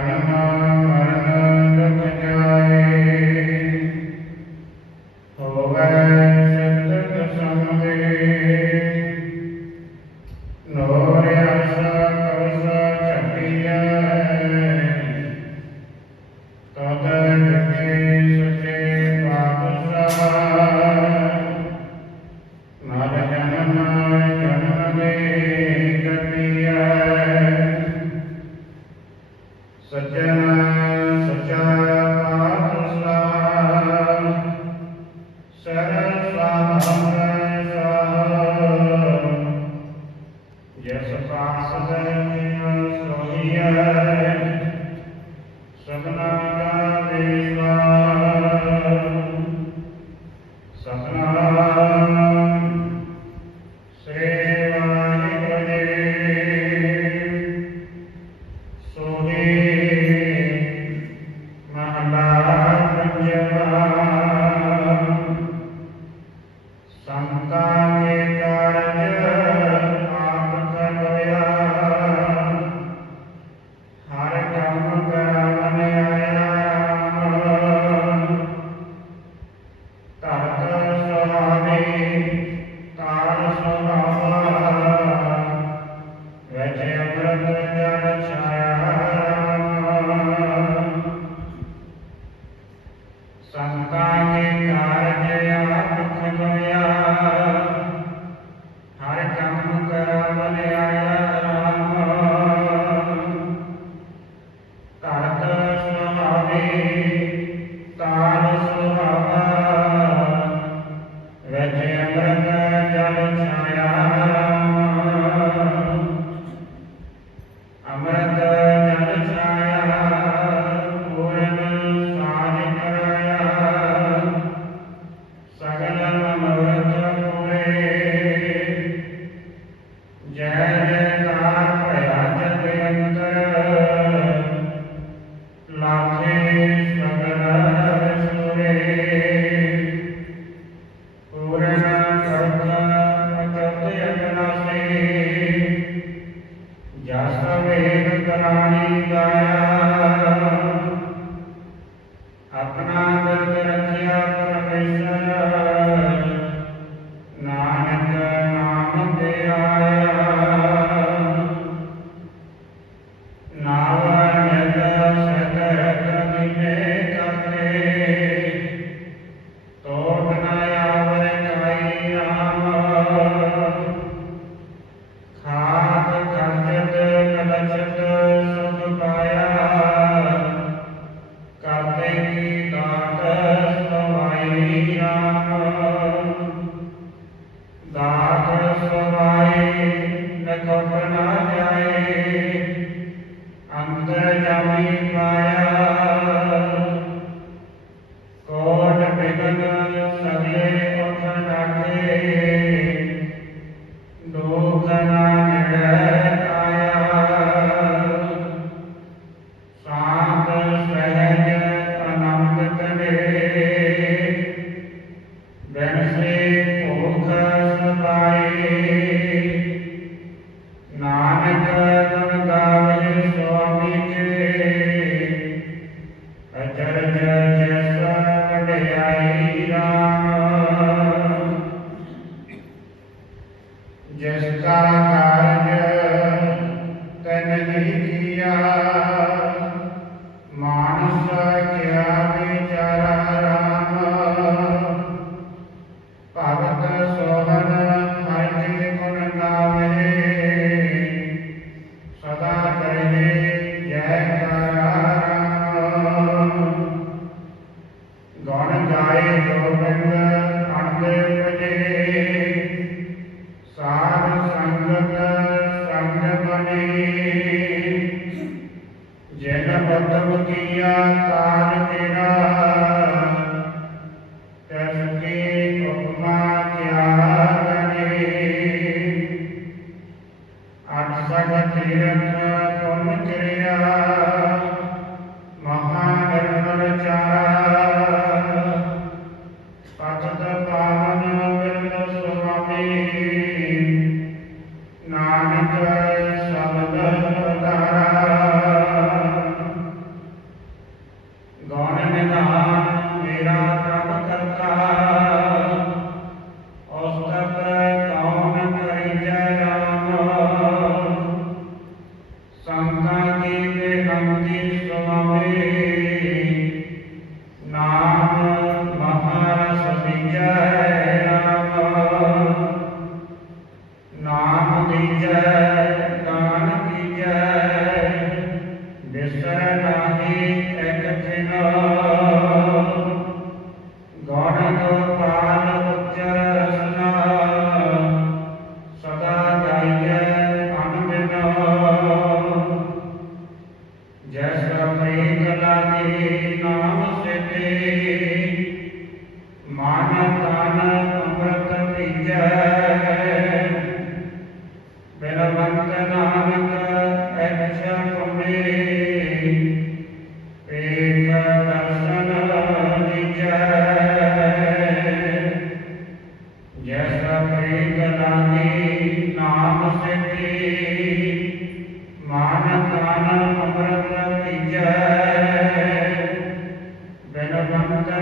Garamaya. and uh,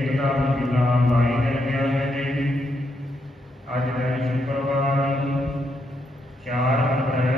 ਏਕਤਾ ਦੀ ਲਾਭਾਈ ਲੱਗਿਆ ਹੈ ਜੀ। ਅੱਜ ਦਾ ਸ਼ੁੱਕਰਵਾਰ 4 ਅਪ੍ਰੈਲ